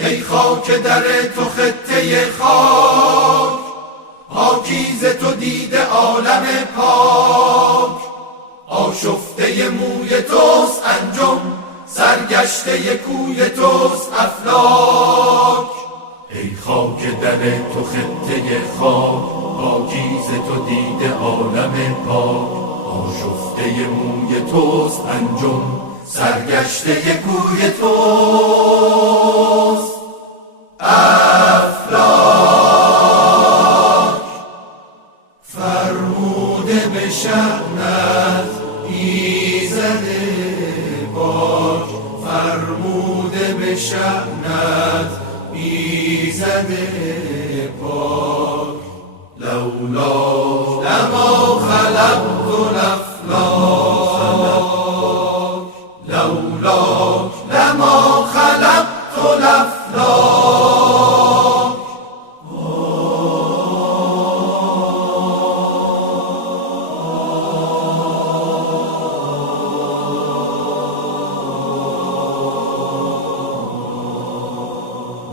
ای خاک در تو خطه خاک، پاکیزه تو دیده عالم پاک. آشفته موی توست انجم، سرگشته کوی توست افلاک. ای خاک در تو خطه خاک، پاکیزه تو دیده عالم پاک. آشفته موی توست انجم، سرگشته کوی توست افلاک. فرموده به شأنت ایزد پاک، فرموده به شأنت ایزد پاک. لولا لما خلقت الافلاک، لولا لما خلقت الافلاک.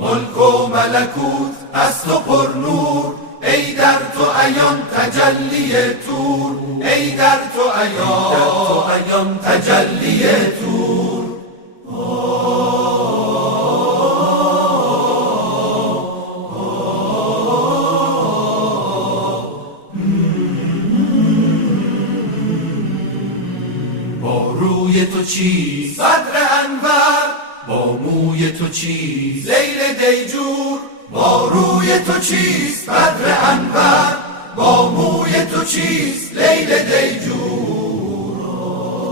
ملک و ملکوت از تو پر نور، ای در تو عیان تجلی طور، ای در تو عیان تجلی طور. با روی تو چیست بدر انور، با موی تو چیست لیل دیجور. با روی تو چیست بدر انور، با موی تو چیست لیل دیجور.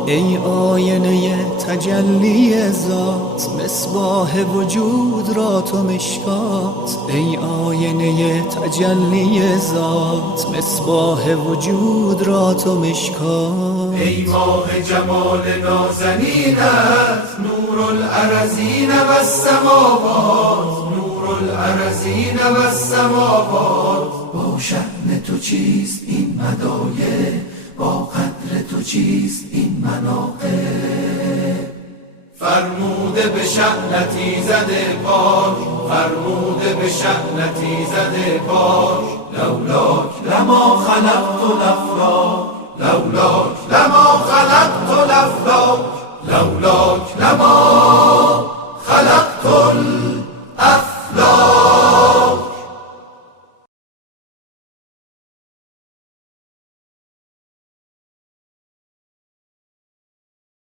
ای آینه تجلی ذات، مصباح وجود را تو مشکات. ای آینه تجلی ذات، مصباح وجود را تو مشکات. ای ماه جمال نازنینت، نور الارضین و السماوات، نور الارضین و السماوات. با شأن تو چیست این مدایح، با قدر تو چیست این مناقب. فرموده به شأنت ایزد پاک، فرموده به شأنت ایزد پاک. لولاک لما خلقت الافلاک، لولاک لما خلقت الافلاک، لولاک لما